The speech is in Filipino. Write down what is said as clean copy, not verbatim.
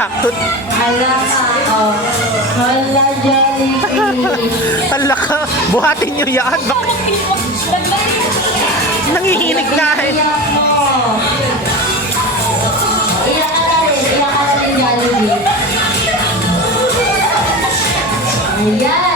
Sakto. Hala ka, oh. Hala, Jollibee. Hala ka. Buhatin nyo yan. Nangihinig na eh. Iyak mo. Iyak ka na rin, Jollibee. Ayan.